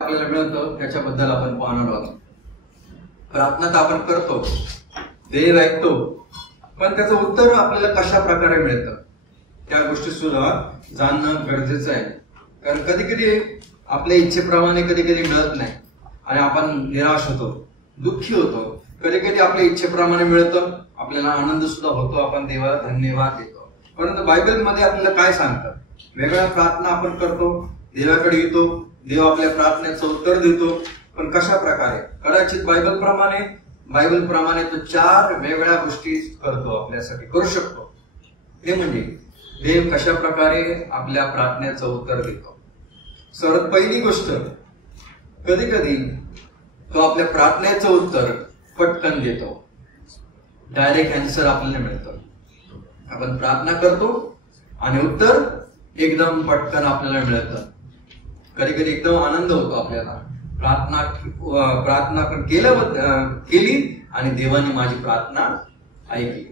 आपल्याला मिळतं त्याच्याबद्दल आपण पाहणार आहोत. प्रार्थना तर आपण करतो, देव ऐकतो, पण त्याचं उत्तर आपल्याला कशा प्रकारे मिळतं त्या गोष्टी सुद्धा जाणणं गरजेचं आहे. कारण कधी कधी आपल्या इच्छेप्रमाणे कधी कधी मिळत नाही आणि आपण निराश होतो, दुःखी होतो. कधी कधी आपल्या इच्छेप्रमाणे मिळतं, आपल्याला आनंद सुद्धा होतो, आपण देवाला धन्यवाद देतो. परंतु बायबलमध्ये आपल्याला काय सांगतात? वेगळ्या प्रार्थना आपण करतो, देवाकडे येतो, देव आपल्या प्रार्थनेचं उत्तर देतो, पण कशा प्रकारे? कदाचित बायबल प्रमाणे तो 4 वेगळ्या गोष्टी करतो, आपल्यासाठी करू शकतो. ते म्हणजे देव कशा प्रकारे आपल्या प्रार्थनेचं उत्तर देतो. सर्वात पहिली गोष्ट, कधी कधी तो आपल्या प्रार्थनेचं उत्तर पटकन देतो. डायरेक्ट आन्सर आपल्याला मिळतं. आपण प्रार्थना करतो आणि उत्तर एकदम पटकन आपल्याला मिळतं. कधी कधी एकदम आनंद होतो आपल्याला. प्रार्थना पण केली आणि देवाने माझी प्रार्थना ऐकली.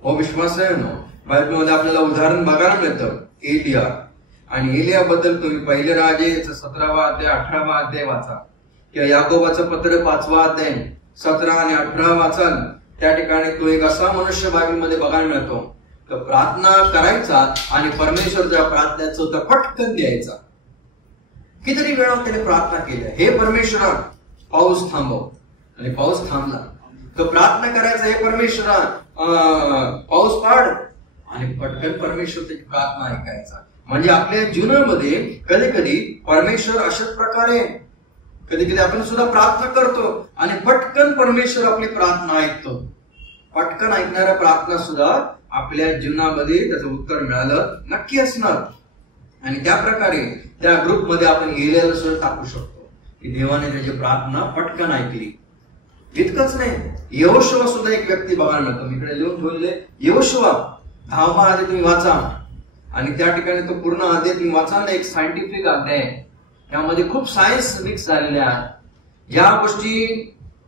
हो विश्वास आहे ना. बायबलमध्ये आपल्याला उदाहरण बघायला मिळतं एलिया. आणि एलियाबद्दल तुम्ही पहिले राजे 17वा अध्याय 18वा अध्याय वाचा, किंवा याकोबाचं पत्र 5वा अध्याय 17 आणि 18 वाचाल. त्या ठिकाणी तो एक असा मनुष्य बायबलमध्ये बघायला मिळतो, तर प्रार्थना करायचा आणि परमेश्वरच्या प्रार्थनेचं उत्तर पटकन द्यायचा. कितीतरी वेळा त्याने प्रार्थना केली, हे परमेश्वरा पाऊस थांबव, आणि पाऊस थांबला. तर प्रार्थना करायचा, हे परमेश्वरा पाऊस पाड, आणि पटकन परमेश्वर त्याची प्रार्थना ऐकायचा. म्हणजे आपल्या जीवनामध्ये कधी कधी परमेश्वर अशाच प्रकारे, कधी कधी आपण सुद्धा प्रार्थना करतो आणि पटकन परमेश्वर आपली प्रार्थना ऐकतो. पटकन ऐकणाऱ्या प्रार्थना सुद्धा आपल्या जीवनामध्ये त्याचं उत्तर मिळालं नक्की असणार. आणि त्या प्रकारे त्या ग्रुपमध्ये आपण एलियाला सुद्धा टाकू शकतो की देवाने त्याची प्रार्थना पटकन ऐकली. इतकंच नाही, यहोशुवा सुद्धा एक व्यक्ती बघायला मिळतो. मी इकडे लिहून ठेवले, यहोशुवा 10वा अध्याय तुम्ही वाचा, आणि त्या ठिकाणी तो पूर्ण अध्याय तुम्ही वाचा ना. एक सायंटिफिक अध्याय, त्यामध्ये खूप सायन्स मिक्स झालेल्या आहेत. या गोष्टी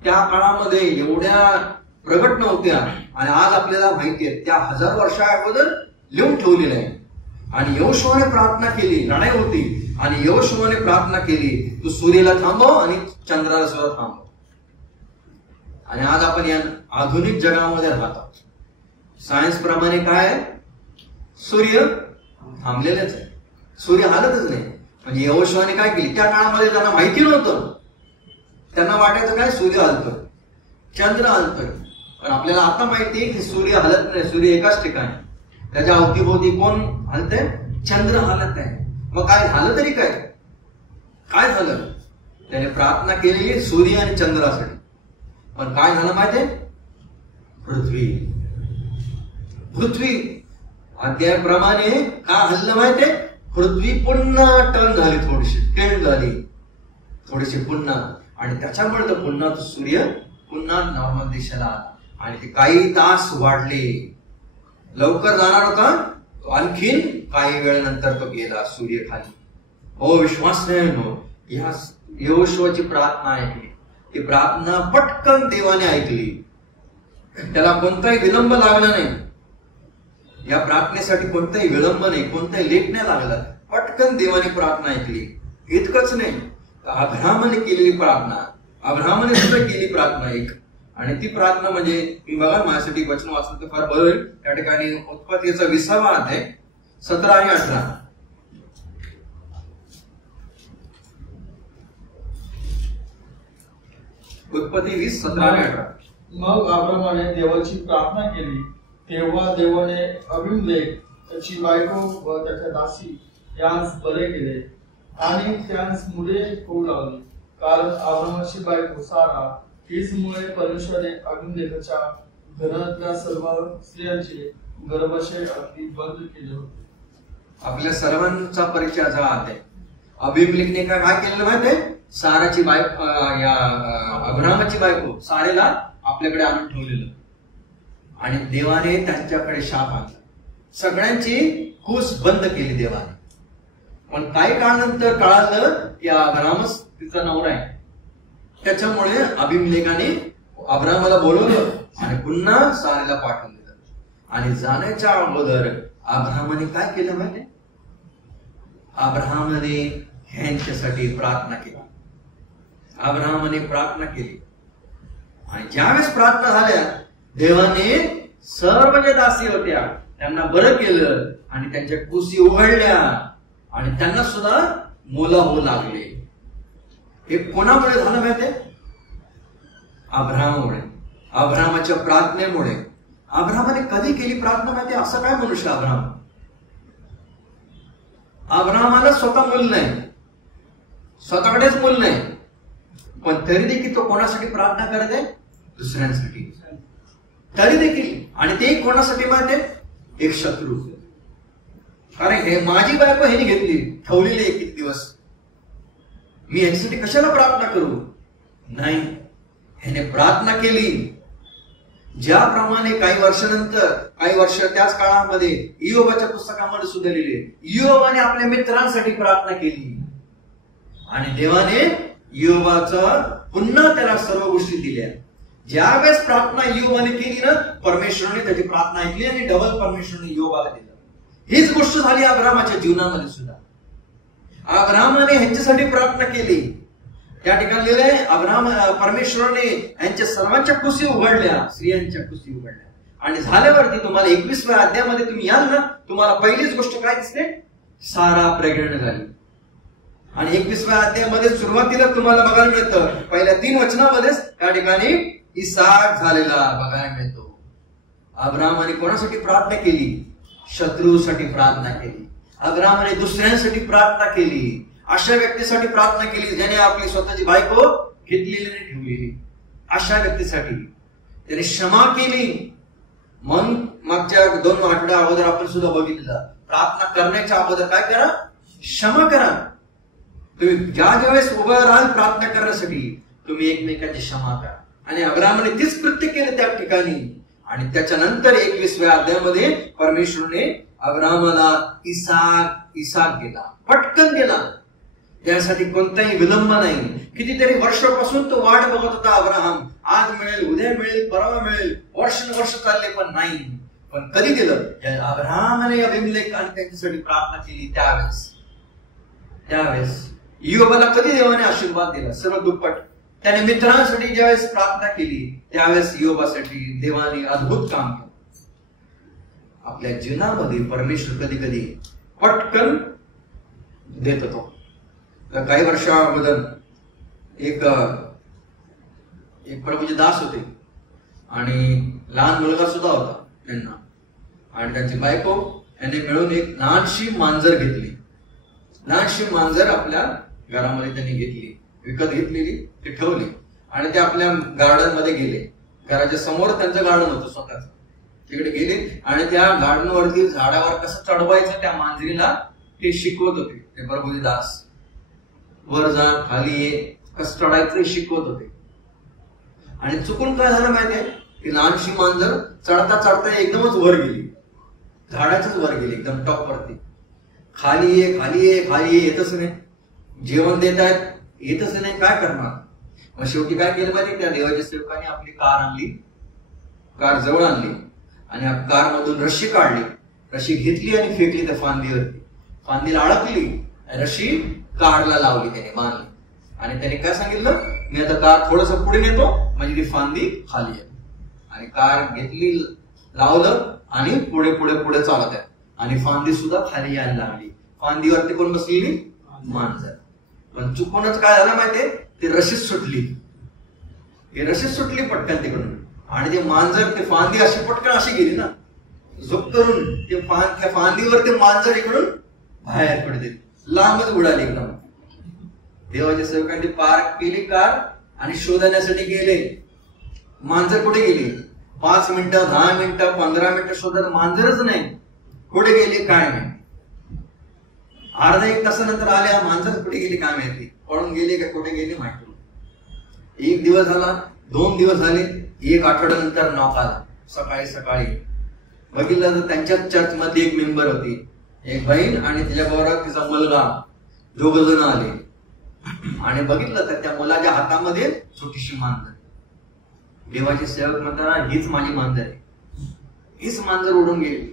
त्या काळामध्ये एवढ्या प्रगट नव्हत्या आणि आज आपल्याला माहिती आहे, त्या 1000 वर्षा अगोदर लिहून ठेवलेल्या आहे. आणि यहोशुवाने प्रार्थना केली, लढाई होती, आणि यहोशुवाने प्रार्थना केली, तू सूर्याला थांबव आणि चंद्राला सुद्धा थांबव. आणि आज आपण या आधुनिक जगामध्ये राहतो. सायन्स प्रमाणे काय आहे? सूर्य थांबलेलेच आहे, सूर्य हालतच नाही. म्हणजे यहोशुवाने काय केली? त्या काळामध्ये त्यांना माहिती नव्हतं, त्यांना वाटायचं काय सूर्य हलतोय, चंद्र हलतोय. पण आपल्याला आता माहिती आहे की सूर्य हलत नाही, सूर्य एकाच ठिकाणी, त्याच्या अवतीभोवती कोण हलतंय? चंद्र हलत आहे. मग काय झालं तरी काय झालं? त्याने प्रार्थना केलेली सूर्य आणि चंद्रासाठी, पण काय झालं माहितीये? पृथ्वी अध्यायाप्रमाणे काय हल्लं माहितीये? पृथ्वी पुन्हा टर्न झाली, थोडीशी टेंड झाली, थोडीशी पुन्हा. आणि त्याच्यामुळे तर पुन्हा तो सूर्य पुन्हा नॉर्मल दिशेला आला, आणि ते काही तास वाढले. लवकर जाणार होता, आणखीन काही वेळानंतर तो गेला सूर्य खाली. हो विश्वास नाही, या यहोशुवाची प्रार्थना ऐकली. ती प्रार्थना पटकन देवाने ऐकली, त्याला कोणताही विलंब लागला नाही. या प्रार्थनेसाठी कोणताही विलंब नाही, कोणताही लेट नाही लागला. पटकन देवाने प्रार्थना ऐकली. इतकंच नाही, अब्राहमाने केलेली प्रार्थना, अब्राहमाने सुद्धा केली प्रार्थना एक. आणि ती प्रार्थना म्हणजे, मी बघा माझ्यासाठी वचन वाचलं तर फार बरं होईल. त्या ठिकाणी उत्पत्तीचा 20वा अध्याय 17 आणि 18. उत्पत्ती 20, 17 आणि 18. मग अब्रामाने देवाची प्रार्थना केली, तेव्हा देवाने अबीमेलेक, त्याची बायको व त्याच्या दासी यांस बरे केले, आणि त्यांस मुले होऊ लागली. कारण अब्रामाची बायको सारा हीचमुळे परमेश्वराने अबीमेलेकच्या घरातल्या सर्व स्त्रियांचे गर्भाशय अगदी बंद केले होते. आपल्या सर्वांचा परिचय झाला आहे. अबीमेलेकने काय केलेलं माहितीये? साराची बायको, या अब्रामाची बायको सारेला आपल्याकडे आणून ठेवलेलं, आणि देवाने त्यांच्याकडे शाप आणला. सगळ्यांची कूस बंद केली देवाने. पण काही काळानंतर कळालं की अब्रामच तिचा नवरा आहे. त्याच्यामुळे अबीमेलेकाने अब्रामाला बोलवलं आणि पुन्हा सारेला पाठवून दिलं. आणि जाण्याच्या अगोदर अब्रामाने काय केलं माहिती? अब्राहमने ह्यांच्यासाठी प्रार्थना केली. अब्राहमाने प्रार्थना केली आणि ज्यावेळेस प्रार्थना झाल्या देवाने सर्व जे दासी होत्या त्यांना बरं केलं आणि त्यांच्या कुशी उघडल्या आणि त्यांना सुद्धा मुलं होऊ लागले. हे कोणामुळे झालं माहितीये? अब्राहमामुळे, अब्राहमाच्या प्रार्थनेमुळे. अब्राहमाने कधी केली प्रार्थना माहितीये? असं काय मनुष्य अब्राहम? अब्राहमाला स्वतः मूल नाही, स्वतःकडेच मूल नाही, पण तरी देखील तो कोणासाठी प्रार्थना करत आहे? दुसऱ्यांसाठी. तरी देखील, आणि ते कोणासाठी माहितीये? एक शत्रू. कारण हे माझी बायको ह्याने घेतली, ठेवलेली एक दिवस, मी ह्याच्यासाठी कशाला प्रार्थना करू? नाही, ह्याने प्रार्थना केली. ज्याप्रमाणे काही वर्षानंतर, काही वर्ष त्याच काळामध्ये इयोबाच्या पुस्तकामध्ये सुद्धा लिहिले, इयोबाने आपल्या मित्रांसाठी प्रार्थना केली आणि देवाने इयोबाचा पुन्हा त्याला सर्व गोष्टी दिल्या. ज्यावेळेस प्रार्थना इयोबाने केली ना, परमेश्वराने त्याची प्रार्थना ऐकली आणि डबल परमेश्वराने इयोबाला दिलं. हीच गोष्ट झाली अब्राहमाच्या जीवनामध्ये सुद्धा. अब्राहमाने ह्याच्यासाठी प्रार्थना केली. त्या ठिकाणी लिहिलंय, अब्राहम परमेश्वराने यांच्या सर्वांच्या कुशी उघडल्या, स्त्रियांच्या कुशी उघडल्या. आणि झाल्यावरती तुम्हाला 21व्या अध्यायामध्ये तुम्ही याल ना, तुम्हाला पहिलीच गोष्ट काय दिसते? सारा प्रेग्नंट झाली. आणि 21व्या अध्यायामध्ये सुरुवातीला तुम्हाला बघायला मिळतं, पहिल्या 3 वचनामध्येच त्या ठिकाणी इसाक झालेला बघायला मिळतो. अब्राहमाने कोणासाठी प्रार्थना केली? शत्रूसाठी प्रार्थना केली. अब्राहमाने दुसऱ्यांसाठी प्रार्थना केली, अशा व्यक्तीसाठी प्रार्थना केली ज्याने आपली स्वतःची बायको घेतलेली नाही, ठेवलेली. अशा व्यक्तीसाठी त्याने क्षमा केली. मग मागच्या 2 आठवड्या अगोदर आपण सुद्धा बघितलं, प्रार्थना करण्याच्या अगोदर काय करा? क्षमा करा. तुम्ही ज्या वेळेस उभं राहाल प्रार्थना करण्यासाठी, तुम्ही एकमेकांची क्षमा करा. आणि अब्राहमाने तीच कृत्य केलं त्या ठिकाणी. आणि त्याच्यानंतर 21व्या अध्यायामध्ये परमेश्वरने अब्राहमाला इसाक गेला, पटकन गेला. त्यासाठी कोणताही विलंब नाही. कितीतरी वर्षापासून तो वाट बघत होता अब्राहम, आज मिळेल, उद्या मिळेल, परवा मिळेल, वर्ष चालले पण नाही. पण कधी गेलं? अब्राहमाने अभिमलेख आणि त्यांच्यासाठी प्रार्थना केली त्यावेळेस इयोबाला कधी देवाने आशीर्वाद दिला? सर्व दुप्पट. त्याने मित्रांसाठी ज्यावेळेस प्रार्थना केली त्यावेळेस इयोबासाठी देवाने अद्भुत काम केलं. आपल्या जीवनामध्ये परमेश्वर कधी कधी पटकन देत होतो. काही वर्षाअगोदर एक प्रभूचे दास होते आणि लहान मुलगा सुद्धा होता त्यांना, आणि त्यांची बायको यांनी मिळून एक लहानशी मांजर घेतली. लहानशी मांजर आपल्या घरामध्ये त्यांनी घेतली, विकत घेतलेली, ती ठेवली आणि ते आपल्या गार्डन मध्ये गेले. घराच्या समोर त्यांचं गार्डन होतं स्वतःच. तिकडे गेले आणि त्या गार्डन वरती झाडावर कसं चढवायचं त्या मांजरीला ते शिकवत होते. ते प्रभूचे दास वर जा, खाली ये, कसं चढायचं शिकवत होते. आणि चुकून काय झालं माहितीये? ती लहानशी मांजर चढता चढता एकदमच वर गेली, झाडाच्याच वर गेली, एकदम टॉप वरती. खाली ये, खाली ये, खाली ये, येतच नाही. जेवण देत आहेत, येतच नाही. काय करणार? मग शेवटी काय केलं माहिती? त्या देवाच्या सेवकाने आपली कार आणली, कार जवळ आणली आणि कार मधून रशी काढली, रशी घेतली आणि फेकली त्या फांदीवरती. फांदीला अडकली, रशी कारला लावली, त्याने बांधली. आणि त्याने काय सांगितलं? मी आता कार थोडस पुढे नेतो म्हणजे ती फांदी खाली आहे. आणि कार घेतली, लावलं आणि पुढे पुढे पुढे चालत आहे आणि फांदी सुद्धा खाली यायला लागली. फांदीवरती कोण बसलेली? मांजर. पण चुकूनच काय झालं माहितीये? ती रशीच सुटली, पटकन तिकडून. आणि ते मांजर, ते फांदी अशी पटकन अशी गेली ना, झोप करून त्या फांदीवर ते मांजर इकडून बाहेर पडते, लांबच उडाली एकदम. देवाच्या सेवकांनी पार्क केली कार आणि शोधण्यासाठी गेले. मांजर कुठे गेली? 5 मिनिटं, 10 मिनिटं, 15 मिनिटं शोधत मांजरच नाही. कुठे गेली काय माहिती? अर्धा 1 तासानंतर आल्या, मांजर कुठे गेली काय माहिती? पळून गेली का कुठे गेली माहिती. 1 दिवस झाला, 2 दिवस झाले, 1 आठवड्यानंतर नॉक आला. सकाळी बघितलं तर त्यांच्या चर्च मध्ये एक मेंबर होती, एक बहीण आणि तिच्याबरोबर तिचा मुलगा, 2 जण आले. आणि बघितलं तर त्या मुलाच्या हातामध्ये छोटीशी मांजर. देवाचे सेवक म्हणतात, हीच माझी मांजर आहे. हीच मांजर उडून गेली.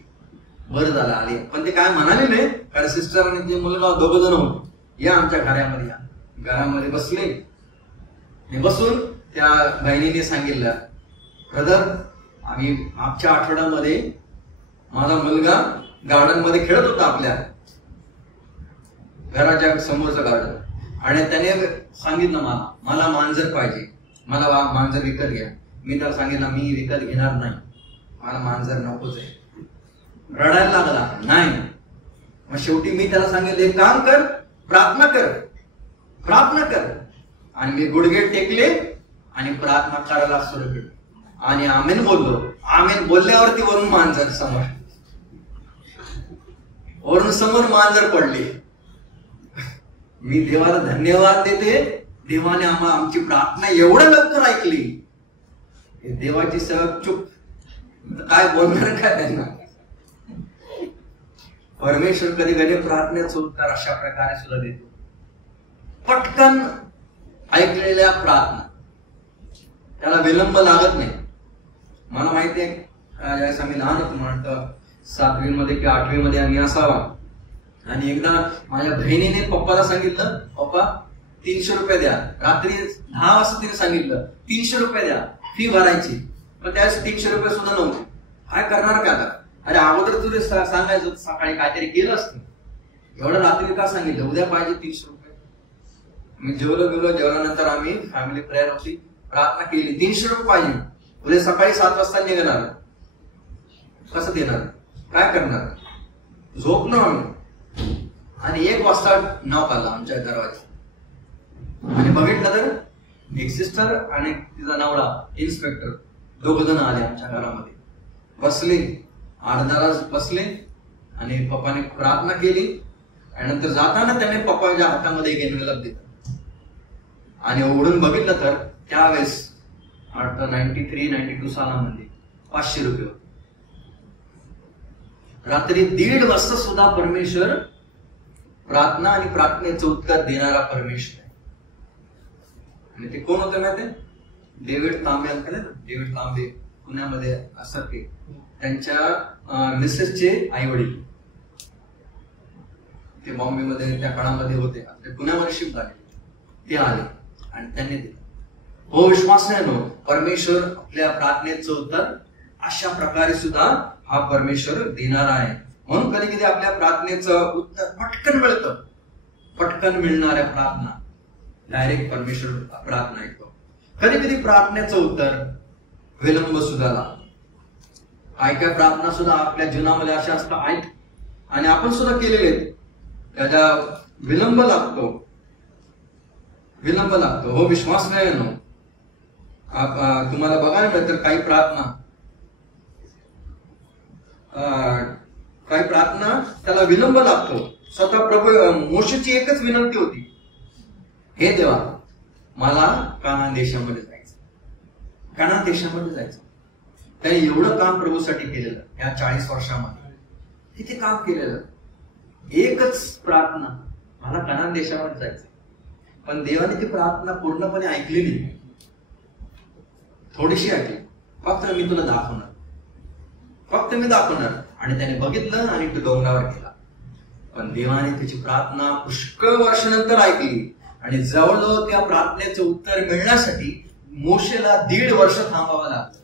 बरं झालं आली. पण ते काय म्हणाले नाही, कारण सिस्टर आणि ते मुलगा 2 जण होते. या आमच्या घरामध्ये, या घरामध्ये बसले मी बसून त्या बहिणीने सांगितलं, ब्रदर आम्ही मागच्या आठवड्यामध्ये माझा मुलगा गार्डन मध्ये खेळत होता आपल्या घराच्या समोरचं गार्डन, आणि त्याने सांगितलं मला मांजर पाहिजे, मला मांजर विकत घ्या. मी त्याला सांगितलं मी विकत घेणार नाही, मला मांजर नकोच आहे. रडायला लागला, नाही. मग शेवटी मी त्याला सांगितलं एक काम कर, प्रार्थना कर. आणि मी गुडघे टेकले आणि प्रार्थना करायला सुरू केली आणि आमेन बोललो. आमेन बोलल्यावरती वरून मांजर समोर मांजर पडली. मी देवाला धन्यवाद देते, देवाने आमची प्रार्थना एवढं लवकर ऐकली. देवाची सेवा चुप, काय बोलणार काय त्यांना. परमेश्वर कधी कधी प्रार्थनेचं उत्तर अशा प्रकारे सुद्धा देतो. पटकन ऐकलेल्या प्रार्थना, त्याला विलंब लागत नाही. मला माहिती आहे ज्यावेळेस आम्ही लहान होतो, म्हणतं 7वी मध्ये किंवा 8वी मध्ये आम्ही असावा, आणि एकदा माझ्या बहिणीने पप्पाला सांगितलं, पप्पा 300 रुपये द्या. रात्री 10 वाजता तिने सांगितलं 300 रुपये द्या, फी भरायची. पण त्यावेळेस 300 रुपये सुद्धा नव्हते. काय करणार का आता? अरे अगोदर तुझे सांगायचं, सकाळी काहीतरी केलं असतं. एवढं रात्री का सांगितलं, उद्या पाहिजे 300 रुपये. मी जेवल्यानंतर आम्ही फॅमिली प्रेयर होती, प्रार्थना केली, 300 रुपये पाहिजे, उद्या सकाळी 7 वाजता निघणार. कसं देणार, काय करणार? झोपलो आम्ही आणि 1 वाजता नॉक आला आमच्या दरवाजा, आणि बघितलं तर एक सिस्टर आणि तिचा नवरा इन्स्पेक्टर 2 जण आले आमच्या घरामध्ये. बसले, अर्धा तास बसले आणि पप्पाने प्रार्थना केली, आणि नंतर जाताना त्याने पप्पाच्या हातामध्ये एक एनवेलप दिला, आणि उघडून बघितलं तर त्यावेळेस 93-92 सालामध्ये 500 रुपये होते. रात्री 1:30 वाजता सुद्धा परमेश्वर प्रार्थना आणि प्रार्थनेचं उत्तर देणारा परमेश्वर आहे. आणि ते कोण होते माहिती? डेव्हिड तांबे. डेव्हिड तांबे पुण्यामध्ये असतात, त्यांच्या मिसेसचे आई वडील ते बॉम्बेमध्ये त्या काळामध्ये होते, पुण्यामध्ये शिफ्ट झाले. ते आले आणि त्यांनी दिले. हो विश्वासाने परमेश्वर आपल्या प्रार्थनेचं उत्तर अशा प्रकारे सुद्धा हा परमेश्वर देणारा आहे. म्हणून कधी कधी आपल्या प्रार्थनेचं उत्तर पटकन मिळतं. पटकन मिळणाऱ्या प्रार्थना डायरेक्ट परमेश्वर प्रार्थना ऐकतो. कधी कधी प्रार्थनेचं उत्तर विलंब सुद्धा लागतो. काय प्रार्थना सुद्धा आपल्या जीवनामध्ये अशा असतात आहेत आणि आपण सुद्धा केलेले आहेत, त्याचा विलंब लागतो. हो विश्वास नाही ना. तुम्हाला बघायला मिळतं काही प्रार्थना त्याला विलंब लागतो. स्वतः प्रभू मोशेची एकच विनंती होती, हे देवा मला कानान देशामध्ये जायचं. त्याने एवढं काम प्रभूसाठी केलेलं या 40 वर्षामध्ये. किती काम केलेलं. एकच प्रार्थना, मला कानान देशामध्ये जायचं. पण देवाने ती प्रार्थना पूर्णपणे ऐकली नाही, थोडीशी ऐकली. फक्त मी तुला दाखवणार, आणि त्याने बघितलं आणि तो डोंगरावर गेला. पण देवाने त्याची प्रार्थना पुष्कळ वर्षानंतर ऐकली, आणि जवळजवळ त्या प्रार्थनेचं उत्तर मिळण्यासाठी मोशेला 1.5 वर्ष थांबावं लागलं.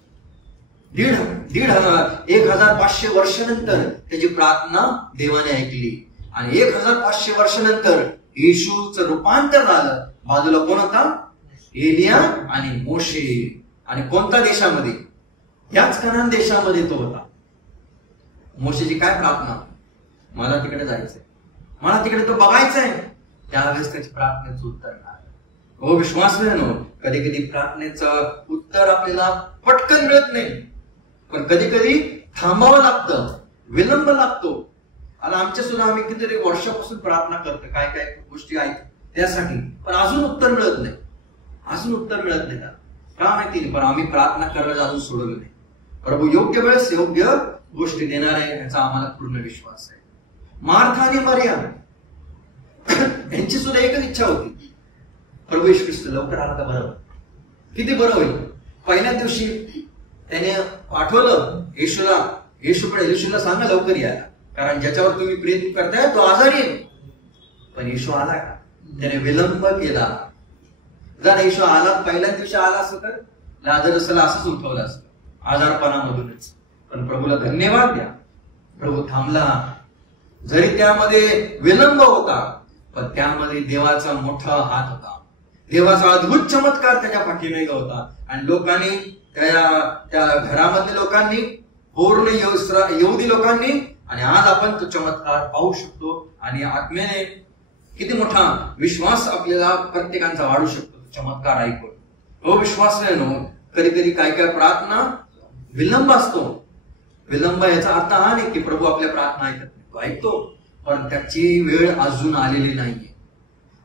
1500 वर्षानंतर त्याची प्रार्थना देवाने ऐकली, आणि 1500 वर्षानंतर येशूचं रूपांतर झालं. बाजूला कोण होता? एलिया आणि मोशे. आणि कोणत्या देशामध्ये? याच कनान देशामध्ये तो होता. मोशेची काय प्रार्थना? मला तिकडे जायचंय, मला तिकडे तो बघायचंय. त्यावेळेस त्याची प्रार्थनेचं उत्तर मिळालं. हो विश्वास नाही. कधी कधी प्रार्थनेचं उत्तर आपल्याला पटकन मिळत नाही, पण कधी कधी थांबावं लागतं, विलंब लागतो. आणि आमच्या सुद्धा आम्ही कितीतरी वर्षापासून प्रार्थना करतो, काय काय गोष्टी आहेत त्यासाठी, पण अजून उत्तर मिळत नाही. का माहिती नाही, पण आम्ही प्रार्थना करायला अजून सोडलं नाही. प्रभू योग्य वेळेस योग्य गोष्टी देणार आहे याचा आम्हाला पूर्ण विश्वास आहे. मार्था आणि मरिया यांची सुद्धा एकच इच्छा होती, प्रभू येशू ख्रिस्त लवकर आला तर बरं, किती बरं होईल. पहिल्या दिवशी त्याने पाठवलं येशूला सांगा लवकर या, कारण ज्याच्यावर तुम्ही प्रेम करताय तो आजारी आहे. पण येशू आला का? त्याने विलंब केला. जर येशू आला, पहिल्याच दिवशी आला असं तर लाजरसला असंच उठवलं असतं, आजारपणामधूनच. पण प्रभूला धन्यवाद द्या, प्रभू थांबला. जरी त्यामध्ये विलंब होता, पण त्यामध्ये देवाचा मोठा हात होता, देवाचा अद्भुत चमत्कार त्याच्या पाठीमागे होता. आणि लोकांनी, त्या घरामधल्या लोकांनी, पूर्ण यहुदी लोकांनी, आणि आज आपण तो चमत्कार पाहू शकतो. आणि आत्म्याने किती मोठा विश्वास आपल्याला प्रत्येकाचा वाढू शकतो चमत्कार ऐकून. हो विश्वास आहे नो, कधी कधी काय काय प्रार्थना विलंब असतो. विलंब याचा अर्थ हा नाही की प्रभू आपल्या प्रार्थना ऐकत नाही, तो ऐकतो, पण त्याची वेळ अजून आलेली नाहीये.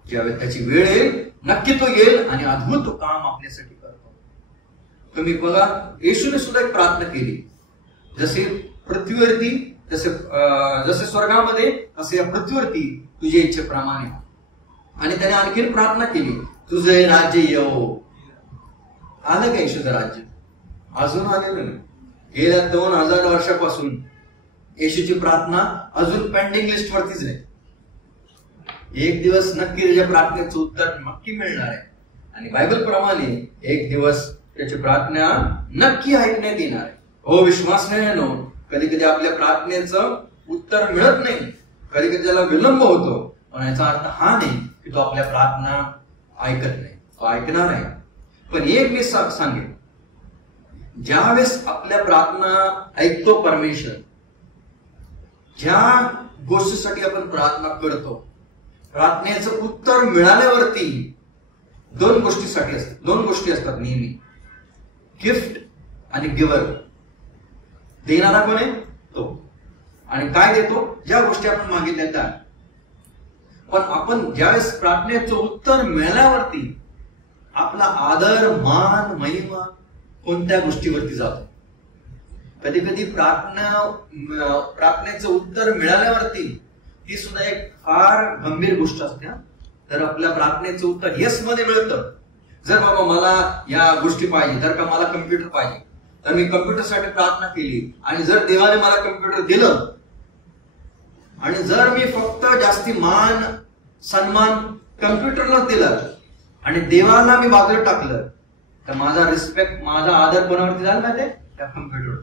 ज्यावेळी त्याची वेळ येईल नक्की तो येईल आणि अद्भुत काम आपल्यासाठी करतो. तुम्ही बघा, येशूने सुद्धा एक प्रार्थना केली, जसे पृथ्वीवरती जसे स्वर्गामध्ये तसे या पृथ्वीवरती तुझ्या इच्छेप्रमाणे. आणि त्याने आणखीन प्रार्थना केली, तुझे राज्य येवो. आलं का येशूचं राज्य? अजून आलेलं नाही. गेल्या 2000 वर्षापासून येशूची प्रार्थना अजून पेंडिंग लिस्ट वरतीच आहे. एक दिवस नक्की त्याच्या प्रार्थनेचं उत्तर नक्की मिळणार आहे. आणि बायबल प्रमाणे एक दिवस त्याची प्रार्थना नक्की ऐकण्यात येणार आहे. हो विश्वास नाही नो, कधी कधी आपल्या प्रार्थनेचं उत्तर मिळत नाही, कधी कधी त्याला विलंब होतो, पण याचा अर्थ हा नाही की तो आपल्या प्रार्थना ऐकत नाही, तो ऐकणार आहे. पण एक मी सांगेन, ज्यावेळेस आपल्या प्रार्थना ऐकतो परमेश्वर, ज्या गोष्टीसाठी आपण प्रार्थना करतो, प्रार्थनेचं उत्तर मिळाल्यावरती दोन गोष्टी असतात नेहमी, गिफ्ट आणि गिव्हर. देणारा कोण आहे? तो. आणि काय देतो? ज्या गोष्टी आपण मागितल्या त्या. पण आपण ज्यावेळेस प्रार्थनेचं उत्तर मिळाल्यावरती आपला आदर, मान, महिमा कोणत्या गोष्टीवरती जातो? कधी कधी प्रार्थनेचं उत्तर मिळाल्यावरती ती सुद्धा एक फार गंभीर गोष्ट असते. तर आपल्या प्रार्थनेचं उत्तर येस मध्ये मिळतं. जर बाबा मला या गोष्टी पाहिजे, जर का मला कम्प्युटर पाहिजे, तर मी कम्प्युटरसाठी प्रार्थना केली, आणि जर देवाने मला कम्प्युटर दिलं, आणि जर मी फक्त जास्ती मान सन्मान कम्प्युटरलाच दिला आणि देवाला मी बाजूला टाकलं, तर माझा रिस्पेक्ट, माझा आदर कोणावरती जाईल माहिती? त्या कम्प्युटर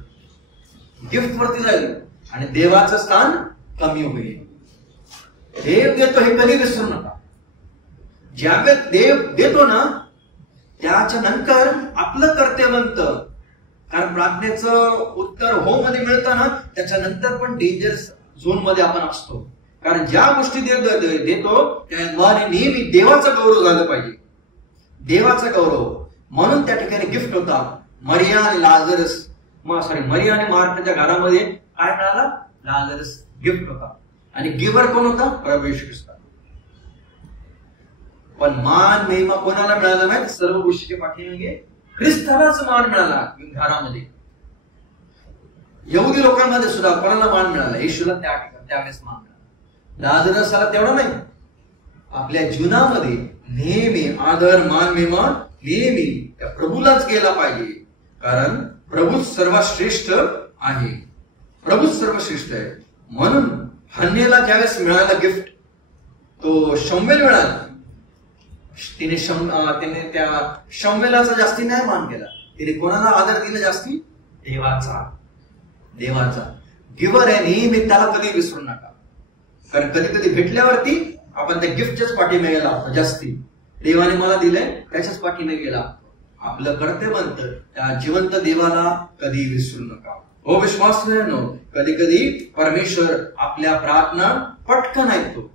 गिफ्ट वरती जाईल आणि देवाचं स्थान कमी होईल. देव देतो हे कधी विसरू नका. ज्यावेळेस देव देतो ना, त्याच्या नंतर आपलं कर्तव्य बनतं. कारण प्रार्थनेचं उत्तर हो मध्ये मिळतं ना, त्याच्यानंतर पण डेंजर झोन मध्ये आपण असतो. कारण ज्या गोष्टी देतो त्याद्वारे नेहमी देवाचा गौरव झाला पाहिजे, देवाचा गौरव. म्हणून त्या ठिकाणी गिफ्ट होता. मरिया आणि मार्ताच्या घरामध्ये काय मिळाला? लाजरस गिफ्ट होता. आणि गिव्हर कोण होता? प्रभू येशू ख्रिस्त. पण मान महिमा कोणाला मिळाला नाही? सर्व गोष्टीचे पाठीमागे ख्रिस्तालाच मान मिळाला. घरामध्ये यहुदी लोकांमध्ये सुद्धा कोणाला मान मिळाला? येशूला त्यावेळेस मान मिळाला. लाजरसाला तेवढा नाही. आपल्या जीवनामध्ये नेहमी आदर, मान, महिमा नेहमी त्या प्रभूलाच गेला पाहिजे. कारण प्रभूच सर्वात श्रेष्ठ आहे. प्रभूच सर्वश्रेष्ठ आहे. म्हणून हन्नेला ज्यावेळेस मिळाला गिफ्ट, तो शम्वेल मिळाला. त्याने त्या शम्वेलाचा जास्ती नाही मान केला. तिने कोणाला आदर दिला जास्ती? देवाचा. गिव्हर आहे नेहमी, त्याला कधी विसरू नका. कारण कधी कधी भेटल्यावरती आपण त्या गिफ्टच्याच पाठीमागे लागतो जास्ती. देवाने मला दिलंय त्याच्याच पाठीमागे लागतो. आपलं कर्तव्य बनतं त्या जिवंत देवाला कधी विसरू नका. हो विश्वास नाही, कधी कधी परमेश्वर आपल्या प्रार्थना पटकन ऐकतो.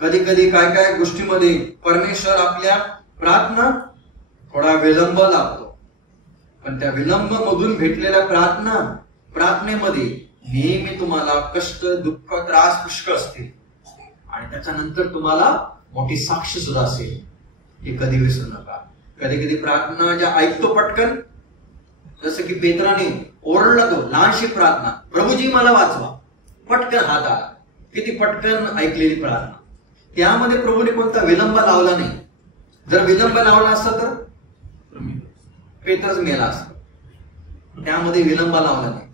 कधी कधी काय काय गोष्टीमध्ये परमेश्वर आपल्या प्रार्थना थोडा विलंब लागतो. पण त्या विलंब मधून भेटलेल्या प्रार्थनेमध्ये नेहमी तुम्हाला कष्ट, दुःख, त्रास पुष्कळ असतील. आणि त्याच्यानंतर तुम्हाला मोठी साक्ष सुद्धा असेल. हे कधी विसरू नका. कधी कधी प्रार्थना ज्या ऐकतो पटकन, जसं की पेत्राने ओरडला, तो लहानशी प्रार्थना, प्रभूजी मला वाचवा, पटकन हात आला. किती पटकन ऐकलेली प्रार्थना. त्यामध्ये प्रभूने कोणता विलंब लावला नाही. जर विलंब लावला असता तर पेत्रच मेला असता. त्यामध्ये विलंब लावला नाही.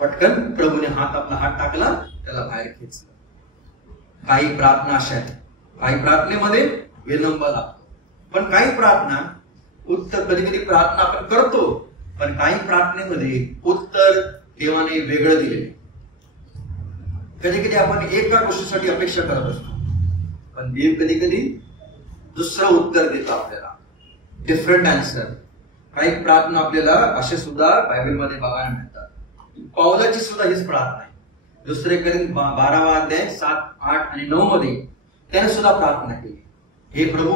पटकन प्रभूने आपला हात टाकला, त्याला बाहेर खेचलं. काही प्रार्थना अशा आहेत, काही प्रार्थनेमध्ये विलंब लागतो. पण काही प्रार्थना उत्तर, कधी कधी प्रार्थना आपण करतो, पण काही प्रार्थनेमध्ये उत्तर देवाने वेगळं दिले. कधी कधी आपण एका गोष्टीसाठी अपेक्षा करत असतो, पण देव कधी कधी दुसरं उत्तर देतो आपल्याला, डिफरंट आन्सर. काही प्रार्थना आपल्याला असे सुद्धा बायबलमध्ये बघायला मिळतात. पावलाची सुद्धा हीच प्रार्थना आहे. 2 कोरिंथ 12 अध्याय 7, 8 आणि 9 मध्ये त्याने सुद्धा प्रार्थना केली, हे प्रभू,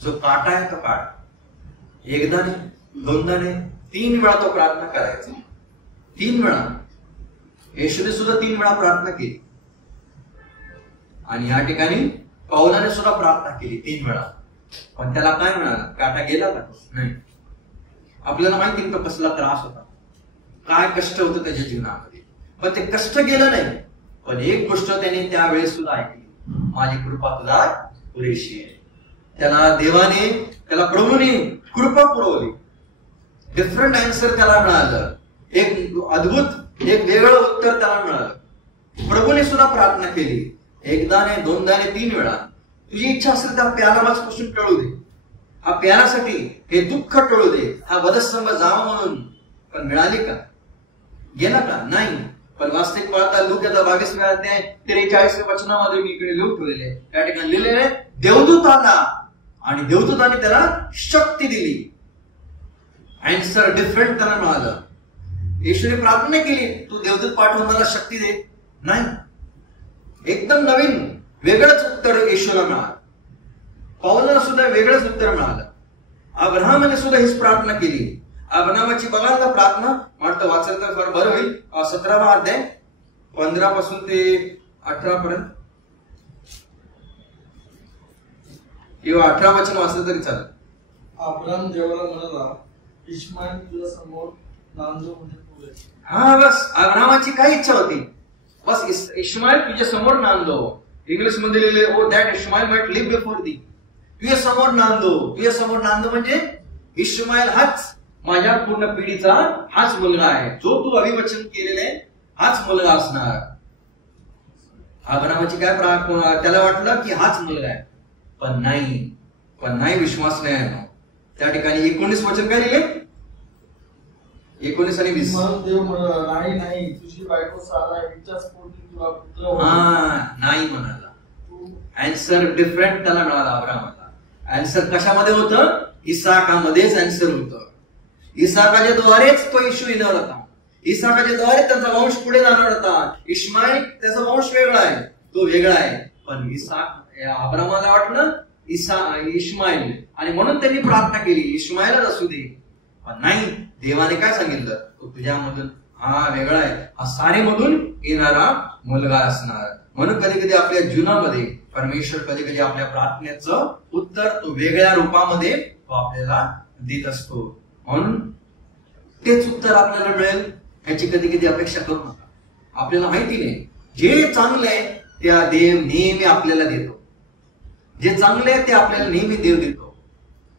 जो काटा आहे तो काढ. एकदा नाही, दोनदा नाही, 3 वेळा तो प्रार्थना करायचा. 3 वेळा. येशूने सुद्धा 3 वेळा प्रार्थना केली. आणि या ठिकाणी पावलाने सुद्धा प्रार्थना केली 3 वेळा. पण त्याला काय मिळालं? काटा गेला का? नाही. आपल्याला माहिती तो कसला त्रास होता, काय कष्ट होतं त्याच्या जीवनामध्ये, पण ते कष्ट गेलं नाही. पण एक गोष्ट त्याने त्यावेळेस सुद्धा ऐकली, माझी कृपा तुला पुरेशी आहे. त्याला देवाने, त्याला प्रभूने कृपा पुरवली. डिफरंट आन्सर त्याला मिळालं, एक अद्भुत, एक वेगळं उत्तर त्याला मिळालं. प्रभूने सुद्धा प्रार्थना केली, एकदा नाही, दोनदा नाही, 3 वेळा. तुझी इच्छा असेल तर प्याला माझ्यापासून टळू दे, हा प्यारासाठी हे दुःख टळू दे, हा वधस्तंभ जावा म्हणून. पण मिळाली का? गेला का? नाही. पण वास्तविक पाहता लूका 22व्या अध्याय 43 वचनामध्ये मी इकडे लिहून ठेवलेले, त्या ठिकाणी लिहिलेले, देवदूत आला आणि देवदूताने त्याला शक्ती दिली. आन्सर डिफरंट त्याला मिळालं. येशूने प्रार्थना केली, तू देवदूत पाठवून मला शक्ती दे. नाही, एकदम नवीन वेगळंच उत्तर येशूला मिळालं. पाऊलाला सुद्धा वेगळंच उत्तर मिळालं. अब्राहमाने सुद्धा हीच प्रार्थना केली. अब्राहमाची बघायला प्रार्थना वाटतं, वाचलं तर फार बरं होईल. 17वा अध्याय 15 पासून ते 18 पर्यंत, किंवा 18 वचन वाचलं तरी चालेल. अब्राम देवाला म्हणाला, इश्माईल तुझ्या समोर नांदो म्हणजे पुरे. हा, बस अब्राहमाची काय इच्छा होती? बस इश्माईल तुझ्या समोर नांदो. इंग्लिश मध्ये लिहिले, O that Ishmael might live before thee. तुझ्या समोर नांदो. तुझ्या समोर नांदो म्हणजे इश्माईल हाच माझ्या पूर्ण पिढीचा हाच मुलगा आहे, जो तू अभिवचन केलेले हाच मुलगा असणार. अब्राहमाची काय त्याला वाटलं की हाच मुलगा आहे, पण नाही, विश्वास नाही. त्या ठिकाणी 19 वचन काय लिहिले? 19 आणि 20. देव म्हणाला, नाही, तुझी बायको सारा हिच्याच पोटी तुला पुत्र. नाही म्हणाला. आन्सर डिफरंट त्याला मिळाला अब्राहमाला. आन्सर कशामध्ये होतं? इसाकामध्येच आन्सर होतं. इसाकाच्या द्वारेच तो येशू येणार होता. इसाकाच्या द्वारे त्यांचा वंश पुढे जाणार होता. इश्माईल त्याचा वंश वेगळा आहे, तो वेगळा आहे. पण अब्राहमाला वाटलं इश्माईल, आणि म्हणून त्यांनी प्रार्थना केली, इश्माईलच असू दे. पण नाही, देवाने काय सांगितलं? तो तुझ्यामधून, हा वेगळा आहे, हा सारेमधून येणारा मुलगा असणार. म्हणून कधी कधी आपल्या जीवनामध्ये परमेश्वर कधी कधी आपल्या प्रार्थनेचं उत्तर तो वेगळ्या रूपामध्ये तो आपल्याला देत असतो. म्हणून तेच उत्तर आपल्याला मिळेल ह्याची कधी कधी अपेक्षा करू नका. आपल्याला माहिती नाही, जे चांगलं आहे त्या देव नेहमी आपल्याला देतो. जे चांगले आहे ते आपल्याला नेहमी देव देतो.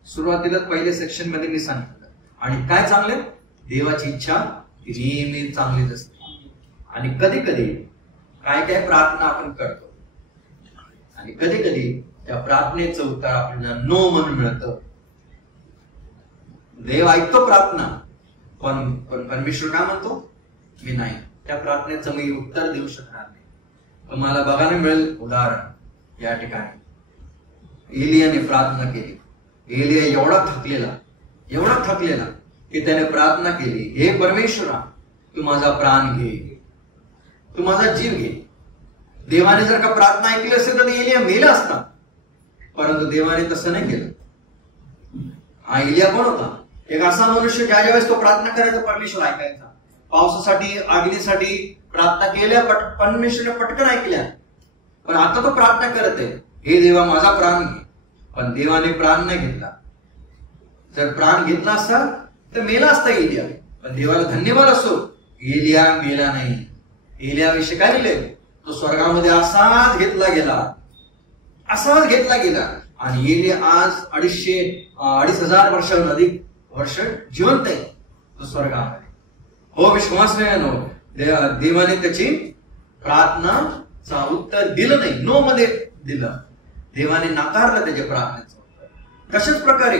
सुरुवातीला पहिल्या सेक्शन मध्ये मी सांगितलं. आणि काय चांगले? देवाची इच्छा नेहमी चांगलीच असते. आणि कधी कधी काय काय प्रार्थना आपण करतो, आणि कधी कधी त्या प्रार्थनेचं उत्तर आपल्याला नो म्हणून मिळतं. देव ऐकतो प्रार्थना, पण परमेश्वर काय म्हणतो? मी नाही, त्या प्रार्थनेचं मी उत्तर देऊ शकणार नाही. तुम्हाला बघायला मिळेल उदाहरण या ठिकाणी. एलियाने प्रार्थना केली. एलिया एवढा थकलेला की त्याने प्रार्थना केली, हे परमेश्वरा, तू माझा प्राण घे, तू माझा जीव घे. देवाने जर का प्रार्थना ऐकली असेल तर एलिया मेला असता, परंतु देवाने तसं नाही केलं. हा एलिया कोण होता? एक असा मनुष्य ज्या वेळेस तो प्रार्थना करायचा परमेश्वर ऐकायचा. पावसासाठी, अग्नीसाठी प्रार्थना केल्या, परमेश्वरने पटकन ऐकल्या. पण आता तो प्रार्थना करत आहे, हे देवा माझा प्राण घे. पण देवाने प्राण नाही घेतला. जर प्राण घेतला असता तर मेला असता एलिया. पण देवाला धन्यवाद असो, एलिया मेला नाही. एलियाविषयी काय लिहिले? तो स्वर्गामध्ये असाच घेतला गेला. आणि एलिया आज 2,500 वर्षाहून अधिक वर्ष जिवंत आहे तो स्वर्गामध्ये. हो, विश्वास नाही, देवाने त्याची प्रार्थनाचा उत्तर दिलं नाही, नो मध्ये दिलं. देवाने नाकारलं त्याच्या प्रार्थनेचं उत्तर. तशाच प्रकारे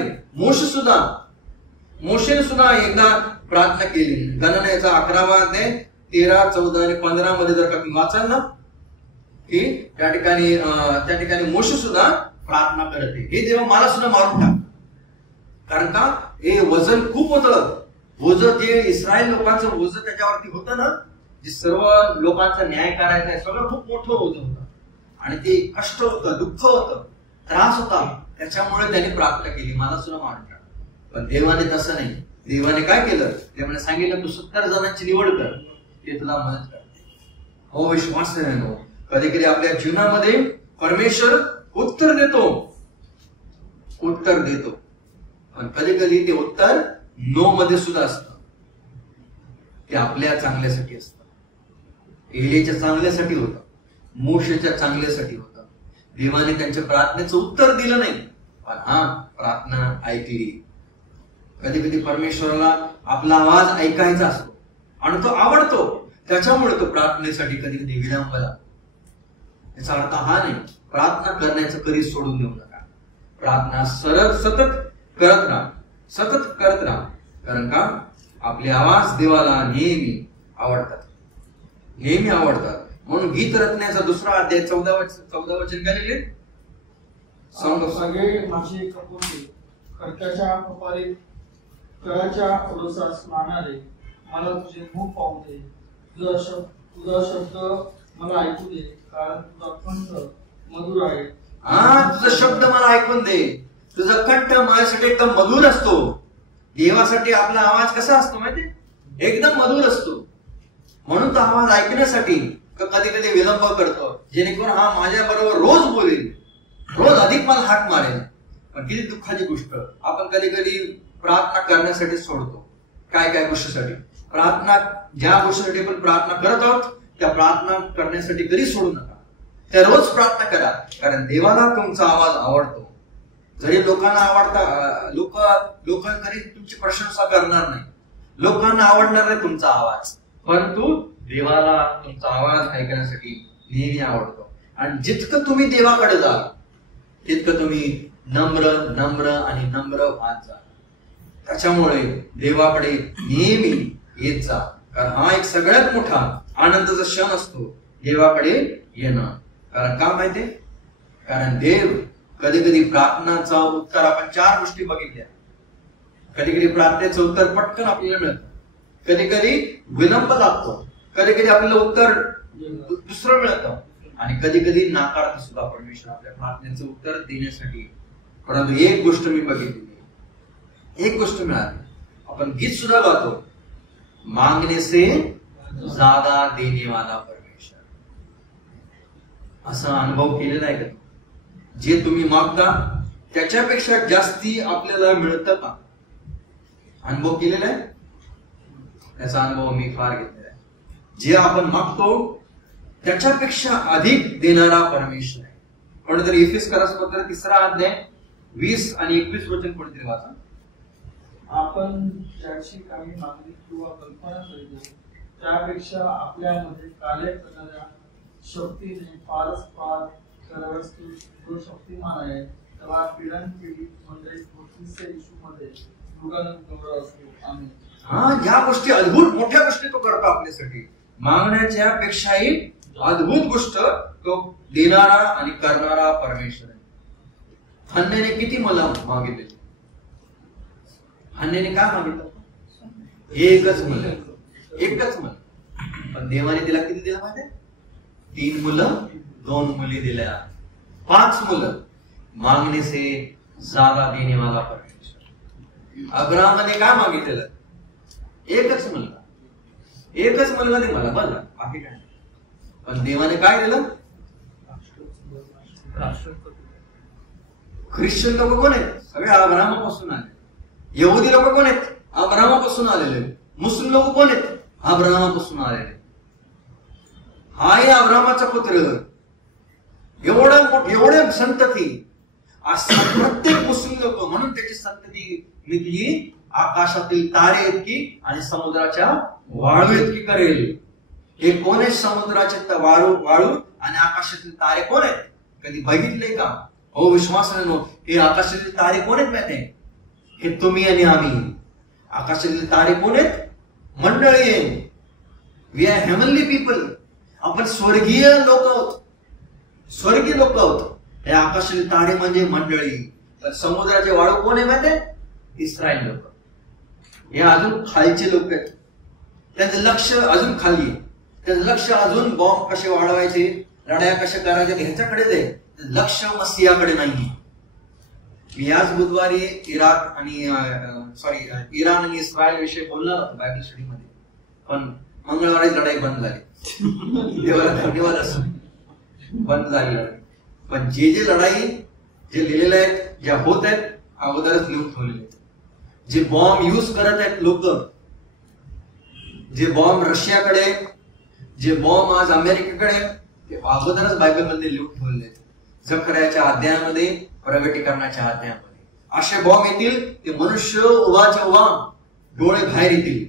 मोशेने सुद्धा एकदा प्रार्थना केली. गणनेचा 11 अध्याय 13, 14 आणि 15 मध्ये जर का तुम्ही वाचाल ना, की त्या ठिकाणी मोशे सुद्धा प्रार्थना करते, हे देवा मला सुद्धा मारून टाक. कारण का हे वजन खूप होतं. ओझं जे इस्रायल लोकांचं ओझं त्याच्यावरती होतं ना, जे सर्व लोकांचा न्याय करायचा आहे, सगळं खूप मोठं ओझं होतं आणि ते कष्ट होतं, दुःख होतं, त्रास होता. त्याच्यामुळे त्यांनी प्रार्थना केली, मला सुद्धा मारून टाक. पण देवाने तसं नाही. देवाने काय केलं? देवाने सांगितलं, तू 70 जणांची निवड कर, ते तुला मदत करते. हो विश्वास आहे. कधी कधी आपल्या जीवनामध्ये परमेश्वर उत्तर देतो, पण कधी कधी ते उत्तर नो मध्ये सुद्धा असतं. ते आपल्या चांगल्यासाठी असतं. एलियाच्या चांगल्यासाठी होतं, मोशेच्या चांगल्यासाठी होतं. देवाने त्यांच्या प्रार्थनेचं उत्तर दिलं नाही, पण प्रार्थना ऐकली. कधी कधी परमेश्वराला आपला आवाज ऐकायचा असतो आणि तो आवडतो, त्याच्यामुळे तो प्रार्थनेसाठी कधी कधी विलंब लागतो. याचा अर्थ हा नाही प्रार्थना करण्याचं कधी सोडून देऊ नका. प्रार्थना सतत करत राहा. कारण का आपले आवाज देवाला नेहमी आवडतात. म्हणून गीत रचण्याचा 2 अध्याय 14 वचन काय लिहिले? सगळे माझे कपोते खडकाच्या कपारीत कळाच्या ओडसास मारणारे, मला तुझे मुख पाहू दे. तुझा शब्द मला ऐकू दे, कारण तुझा कंठ मधुर आहे. तुझा शब्द मला ऐकून दे. तुझा कंठ माझ्यासाठी एकदम मधुर असतो. देवासाठी आपला आवाज कसा असतो माहिती? एकदम मधुर असतो. म्हणून तो आवाज ऐकण्यासाठी कधी कधी विलंब करतो, जेणेकरून माझ्या बरोबर रोज बोलेल, रोज अधिक मला हाक मारेल. पण किती दुःखाची गोष्ट, आपण कधी कधी प्रार्थना करण्यासाठी सोडतो. काय गोष्टीसाठी प्रार्थना, ज्या गोष्टीसाठी आपण प्रार्थना करत आहोत त्या प्रार्थना करण्यासाठी कधी सोडू नका. त्या रोज प्रार्थना करा, कारण देवाला तुमचा आवाज आवडतो. जरी लोकांना आवडता, लोक कधी तुमची प्रशंसा करणार नाही, लोकांना आवडणार नाही तुमचा आवाज, परंतु देवाला तुमचा आवाज ऐकण्यासाठी नेहमी आवडतो. आणि जितकं तुम्ही देवाकडे जाल तितकं तुम्ही नम्र व्हात जा. त्याच्यामुळे देवाकडे नेहमी येत जा, कारण हा एक सगळ्यात मोठा आनंदाचा क्षण असतो, देवाकडे येणं. कारण का माहितीये? कारण देव कधी कधी प्रार्थनाचा उत्तर, आपण 4 गोष्टी बघितल्या. कधी कधी प्रार्थनेचं उत्तर पटकन आपल्याला मिळतं, कधी कधी विलंब लागतो, कधी कधी आपल्याला उत्तर दुसरं मिळतं, आणि कधी कधी नाकारतो सुद्धा परमेश्वर आपल्या प्रार्थनेचं उत्तर देण्यासाठी. परंतु एक गोष्ट मी बघितली, एक गोष्ट मिळाली. आपण गीत सुद्धा गातो, मांगने से ज्यादा देने वाला परमेश्वर. असा अनुभव केलेला आहे का? जे तुम्ही मागता त्याच्यापेक्षा जास्ती आपल्याला मिळतं का? अनुभव केलेला आहे? त्याचा अनुभव मी फार घेतलेला आहे. जे आपण मागतो त्याच्यापेक्षा अधिक देणारा परमेश्वर आहे. कोणीतरी एफेसकरांपत्र 3 अध्याय 20 आणि 21 वचन कोणीतरी वाचा. आपण ज्याची काही मागणी किंवा कल्पना करीतो त्यापेक्षा आपल्यामध्ये कार्य करणाऱ्या शक्तीने फारच फार सर्वस्वी जो शक्तिमान आहे, तेव्हा पिढ्यानपिढी म्हणजे येशूमध्ये युगानुयुग असतो. आमेन. ज्या गोष्टी अद्भुत मोठ्या गोष्टी तो करतो आपल्यासाठी, मागण्याच्या पेक्षाही अद्भुत गोष्ट तो देणारा आणि करणारा परमेश्वर आहे. हन्नेने किती मला मागितले? हन्नेने काय मागितलं? एकच मुलं. पण देवाने तिला किती दिलं माहिती? 3 मुलं 2 मुली दिल्या, 5 मुलं. मागणे से ज्यादा देने वाला परमेश्वर. अब्राहमाने काय मागितलेलं? एकच मुलगा दे मला, बघा बाकी काय. पण देवाने काय दिलं? ख्रिश्चन लोक कोण आहेत? सगळे अब्राहमापासून आले. यहुदी लोक कोण आहेत? अब्राहमापासून आलेले. मुस्लिम लोक कोण आहेत? अब्राहमापासून आलेले. हाही अब्राहमाचा पुत्र. एवढे संतती, प्रत्येक मुस्लिम लोक म्हणून त्याची संतती मी तुझी आकाशातील तारे इतकी आणि समुद्राच्या वाळू इतकी करेल. हे कोण आहे? समुद्राचे वाळू आणि आकाशातील तारे कोण आहेत? कधी बघितले का? हो विश्वासाने, हे आकाशातील तारे कोण आहेत माहिती आहे? हे तुम्ही आणि आम्ही. आकाशातील तारे कोण आहेत? मंडळी आहे. We are heavenly people. आपण स्वर्गीय लोक आहोत, स्वर्गीय लोक आहोत. हे आकाशातील तारे म्हणजे मंडळी. तर समुद्राचे वाळू कोण आहे माहिती आहे? इस्रायल लोक. हे अजून खालचे लोक आहेत, त्यांचं लक्ष अजून खाली, त्यांचं लक्ष अजून बॉम्ब कसे वाढवायचे, लढाया कशा करायच्या ह्याच्याकडेच आहे. लक्ष मसियाकडे नाही. मी याच बुधवारी इराण आणि इस्रायल विषयी बोलणार होतो बायबल स्टडी मध्ये, पण मंगळवारी लढाई बंद झाली. देवाला धन्यवाद असो, बंद झाली लढाई. पण जे लढाई जे लिहिलेल्या आहेत, ज्या होत आहेत, अगोदरच लिहून ठेवलेले आहेत. जे बॉम्ब यूज करत आहेत लोक, जे बॉम्ब रशियाकडे, जे बॉम्ब आज अमेरिकेकडे, ते अगोदरच बायबल मध्ये लिहून ठेवलेले आहेत. जकर्याच्या अध्यायामध्ये, प्रगटीकरणाच्या अध्यायामध्ये असे बॉम्ब येतील, ते मनुष्य उभाच्या उभा डोळे बाहेर येतील,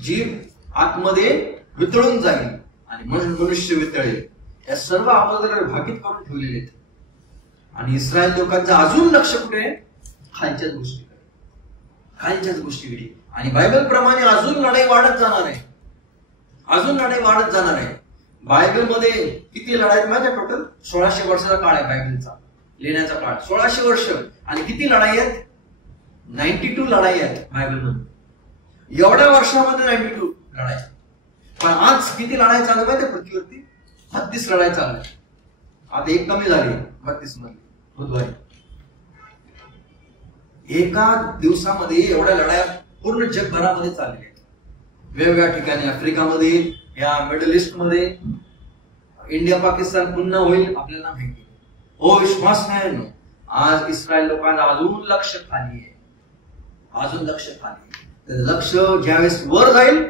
जीभ आतमध्ये वितळून जाईल आणि मनुष्य वितळेल. या सर्व अगोदर भाकीत करून ठेवलेले आहेत. आणि इस्रायल लोकांचं अजून लक्ष कुठे आहे? खालच्याच गोष्टीकडे, खालच्याच गोष्टीकडे. आणि बायबल प्रमाणे अजून लढाई वाढत जाणार आहे, अजून लढाई वाढत जाणार आहे. बायबलमध्ये किती लढाई माहिती आहे? टोटल 1600 वर्षाचा काळ आहे बायबलचा लिहिण्याचा काळ, 1600 वर्ष. आणि किती लढाई आहेत? 92 लढाई आहेत बायबलमध्ये. एवढ्या वर्षामध्ये 92 लढाई. पण आज किती लढाई चालू आहे पृथ्वीवरती? 32 लढाई चालू आहे. आता एक कमी झाली 32 मध्ये बुधवारी. एका दिवसामध्ये एवढ्या लढाया पूर्ण जगभरामध्ये चालल्या आहेत, वेगवेगळ्या ठिकाणी. आफ्रिकामध्ये, या मिडल ईस्ट मध्ये, इंडिया पाकिस्तान पुन्हा होईल आपल्याला माहिती. हो विश्वास नाही. आज इस्रायल लोकांना अजून लक्ष खाली आहे, अजून लक्ष खाली. लक्ष ज्यावेळेस वर जाईल,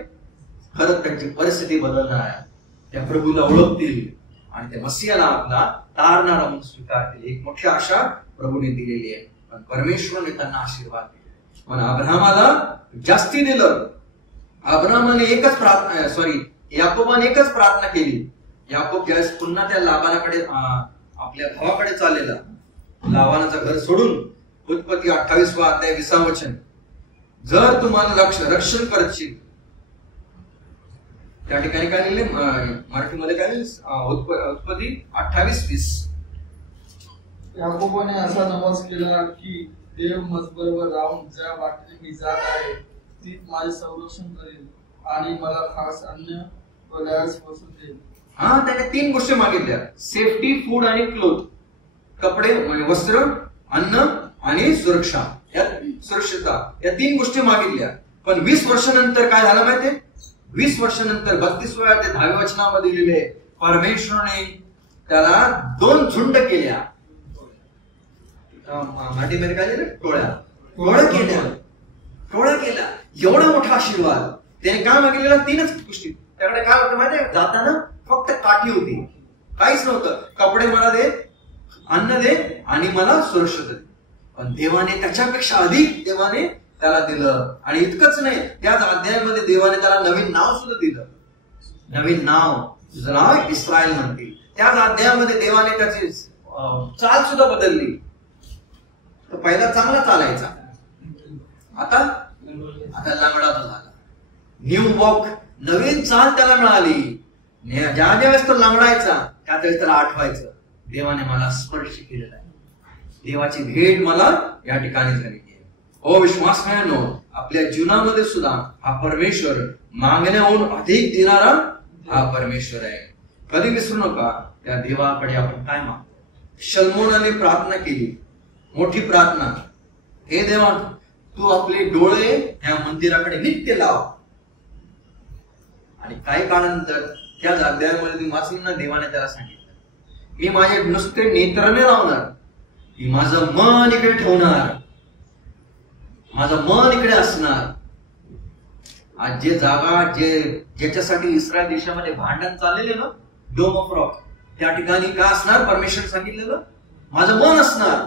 खरंच त्यांची परिस्थिती बदलणार आहे. त्या प्रभूला ओळखतील आणि त्या मसीहाला आपला तारणारा म्हणून स्वीकारतील. एक मोठी आशा प्रभूने दिलेली आहे. पण परमेश्वराने त्यांना आशीर्वाद दिले. पण अब्राहमाला जास्ती दिलं. अब्राहमाने एकच प्रार्थना, याकोबाने एकच प्रार्थना केली. याकोब ज्यावेळेस पुन्हा त्या लाबानाकडे, आपल्या भावाकडे चाललेला, लाबानाचं घर सोडून, उत्पत्ती 28 अध्याय 20 वचन, जर तुम्हाला रक्षण करशील, त्या ठिकाणी काय लिहिले मराठीमध्ये, काय उत्पत्ती 28:20. याकोबाने असा नमूद केला की देव मजबरवर राहून ज्या वाटेने मी जात आहे ती माझे संरक्षण करेल आणि मला खास अन्न पदार्थ वस्तू देईल. हा, त्याने 3 गोष्टी मागितल्या: सेफ्टी, फूड आणि क्लोथ. कपडे म्हणजे वस्त्र, अन्न आणि सुरक्षा, या सुरक्षितता, या 3 गोष्टी मागितल्या. पण 20 वर्षानंतर काय झालं माहितीये? 20 वर्षानंतर 32व्या ते 10व्या वचनामध्ये लिहिले, परमेश्वराने त्याला 2 झुंड केल्या. माटीमध्ये काय लिहिलं? टोळ्या केल्या. एवढा मोठा आशीर्वाद. त्याने काय मागितलेला? 3च गोष्टी. त्याकडे काय होतं माहितीये? जाताना फक्त काठी होती, काहीच नव्हतं. कपडे मला दे, अन्न दे आणि मला सुरक्षित दे. पण देवाने त्याच्यापेक्षा अधिक देवाने त्याला दिलं. आणि इतकंच नाही, त्याच अध्यायामध्ये देवाने त्याला नवीन नाव सुद्धा दिलं. नवीन नाव, तुझं नाव इस्रायल म्हणतील. त्याच अध्यायामध्ये देवाने त्याची चाल सुद्धा बदलली. तर पहिला चांगला चालायचा, आता लंगडा तो झाला. न्यू वॉक, नवीन चाल त्याला मिळाली. ज्या वेळेस तो लंगडायचा त्याच वेळेस त्याला आठवायचं, देवाने मला स्पर्श केलेला आहे, देवाची भेट मला या ठिकाणी झालेली आहे. हो विश्वास मिळानो, आपल्या जीवनामध्ये सुद्धा हा परमेश्वर मागण्याहून अधिक देणारा हा परमेश्वर आहे. कधी विसरू नका, त्या देवाकडे आपण काय मागतो. शल्मोनाने प्रार्थना केली, मोठी प्रार्थना, हे देवा तू आपले डोळे या मंदिराकडे नित्य लाव. आणि काही काळानंतर त्याच अध्यायामध्ये वाचून देवाने त्याला सांगितलं, मी माझे नुसते नेत्राने लावणार, मी माझं मन इकडे ठेवणार, माझं मन इकडे असणार. आज जे जागा ज्याच्यासाठी इस्रायल देशामध्ये भांडण चाललेले ना, डोम ऑफ रॉक, त्या ठिकाणी काय असणार? परमेश्वर सांगितलेलं, माझं मन असणार,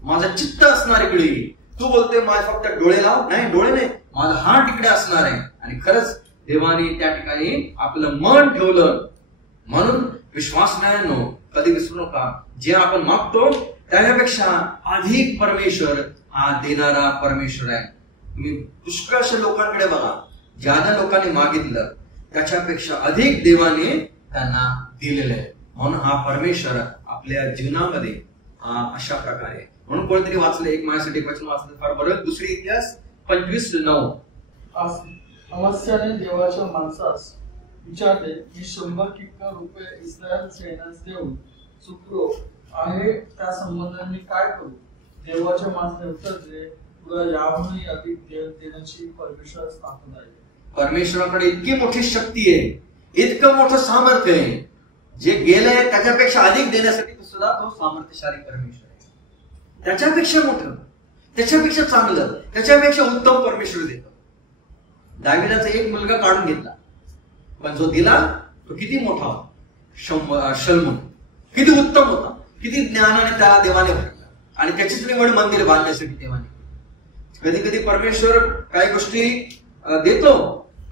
माझं चित्त असणार इकडे. तू बोलते माझे फक्त डोळे लाव, नाही, डोळे नाही, माझा हात इकडे असणार आहे. आणि खरंच देवाने त्या ठिकाणी आपलं मन ठेवलं. म्हणून विश्वास नाही, कधी विसरू नका, जे आपण मागतो त्याच्यापेक्षा अधिक परमेश्वर हा देणारा परमेश्वर आहे. तुम्ही पुष्कळशा लोकांकडे बघा, ज्या ज्या लोकांनी मागितलं त्याच्यापेक्षा अधिक देवाने त्यांना दिलेलं आहे. म्हणून हा परमेश्वर आपल्या जीवनामध्ये अशा प्रकारे, म्हणून कोणतरी वाचलं, एक माझ्यासाठी वचन वाचलं फार बरं, दुसरी इतिहास 25:9. अमस्याने देवाच्या माणसास विचारले, मी 100 किक्कर रुपये इस्रायल सैन्यास देऊन चुकलो आहे, त्या संबंधाने मी काय करू? देवाच्या माणसाने उत्तर दिले, तुला याहूनही अधिक देण्याची परमेश्वरास ताकद आहे. परमेश्वराकडे इतकी मोठी शक्ती आहे, इतकं मोठं सामर्थ्य आहे, जे गेलंय त्याच्यापेक्षा अधिक देण्यासाठी सुद्धा तो सामर्थ्यशाली परमेश्वर आहे. त्याच्यापेक्षा मोठं, त्याच्यापेक्षा चांगलं, त्याच्यापेक्षा उत्तम परमेश्वर देतो. दाविदाचा एक मुलगा काढून घेतला, पण जो दिला तो किती मोठा, शल्मून, किती उत्तम होता, किती ज्ञानाने त्याला देवाने भरला, आणि त्याचीच निवड मंदिर बांधण्यासाठी देवाने. कधी कधी परमेश्वर काही गोष्टी देतो,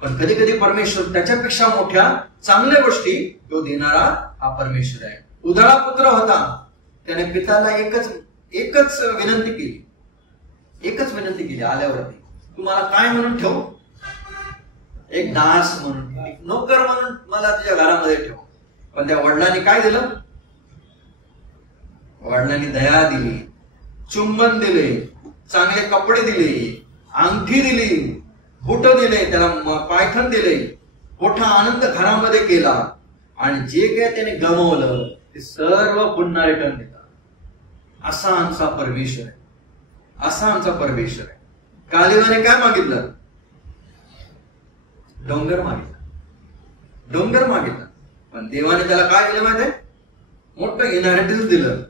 पण कधी कधी परमेश्वर त्याच्यापेक्षा मोठ्या चांगल्या गोष्टी तो देणारा हा परमेश्वर आहे. उधळा पुत्र होता, त्याने पित्याला एकच विनंती केली आल्यावरती, तुम्हाला काय म्हणून ठेवू? एक दास म्हणून, एक नोकर म्हणून मला तुझ्या घरामध्ये ठेव. पण त्या वडिलांनी काय दिलं? वडिलांनी दया दिली, चुंबन दिले, चांगले कपडे दिले, अंगठी दिली, बुट दिले, त्याला पायथन दिले, मोठा आनंद घरामध्ये केला, आणि जे काय त्याने गमावलं ते सर्व पुन्हा रिटर्न देतात. असा आमचा परमेश्वर आहे, असा आमचा परमेश्वर आहे. कालिवाने काय मागितलं? डोंगर मागितला, पण देवाने त्याला काय दिलं माहिती आहे? मोठं इनहेरिटन्स दिलं,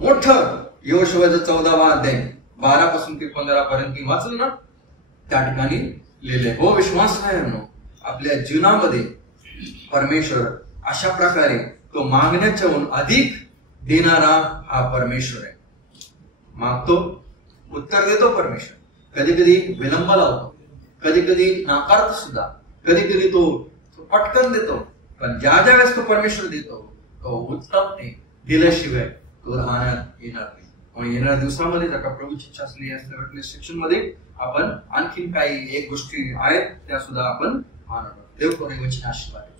मोठं. यहोशूआचा 14वा अध्याय 12 पासून ते 15 पर्यंत वाचलं ना, त्या ठिकाणी लिहिले. हो विश्वास आहे आपल्या जीवनामध्ये परमेश्वर अशा प्रकारे तो मागण्याच्याहून अधिक देणारा हा परमेश्वर आहे. मागतो, उत्तर देतो परमेश्वर. कधी कधी विलंब लावतो, कधी कधी नाकारतो सुद्धा, कधी कधी तो पटकन देतो, पण ज्या वेळेस तो परमेश्वर देतो तो उत्तम दिल्याशिवाय तो राहण्यात येणार नाही. म्हणून येणाऱ्या दिवसामध्ये जर का प्रभूची इच्छा असली या सेक्शन मध्ये आपण आणखी काही एक गोष्टी आहेत त्या सुद्धा आपण मानणार. देव कोणी वचन आशीर्वाद.